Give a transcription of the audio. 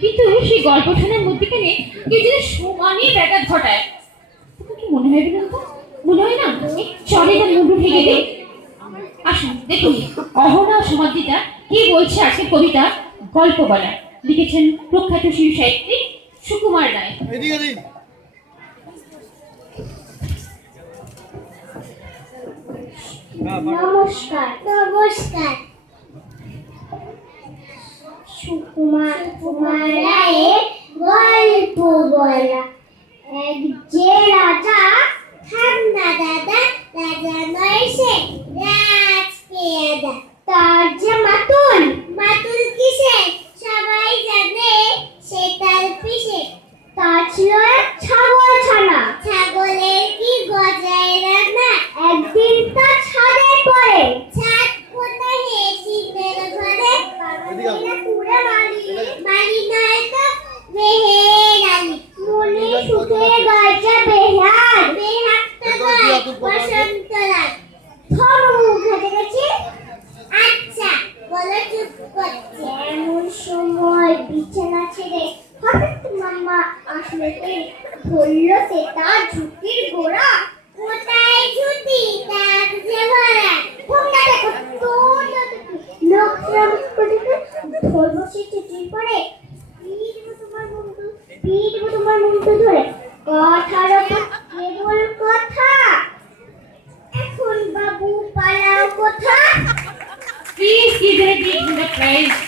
কিন্তু সেই গল্প শোনার মধ্যেখানে কেউ যদি সমানই ব্যাঘাত ঘটায়, তখন কি মনে হয় বলুন তো? মনে হয় না চলে না মুন্ডু ভেঙে দিই। আসুন দেখুন অহনা সমাধিতা কি বলছে আজকের কবিতা গল্প বলা। লিখেছেন প্রখ্যাত শিশু সাহিত্যিক সুকুমার রায়। নমস্কার নমস্কার। সুকুমার কুমার রায়ের গল্প বলা। এক যে রাজা, ঠান্ডা দাদা, রাজা নয় সে রাজ পেয়াদা। তার যে মাতুল, মাতুল কিসে সবাই জানে, সে তার পিসে। তার ছিল এক ছাগল ছানা, ছাগলের কি গজায় রান্না। একদিন তার ছাদে পড়ে, ছাদ কোথায় টিনের ঘরে। বাঙালিরা পুরে মালি, মালি নয় তো মেহেরালি। মনে সুখে গাইছে বেহার, বেহার তো নয় বসন্ত রাত। ধর্ম ঘটে গেছে, আচ্ছা বলো চুপ করছে। এমন সময় বিছানা ছেড়ে হঠাৎ মাম্মা আসলে ধরল সে তার ঝুঁকির গোড়া। কোথায় ঝুঁকি তার যে ভরা, ফোনটা দেখো লোক ধর্ম সে চিঠির পরে পিটবো তোমার বন্ধু, পিটবো তোমার বন্ধু ধরে। কথার ওপর কেবল কথা, এখন বাবু পালাও কোথা। Please give a big praise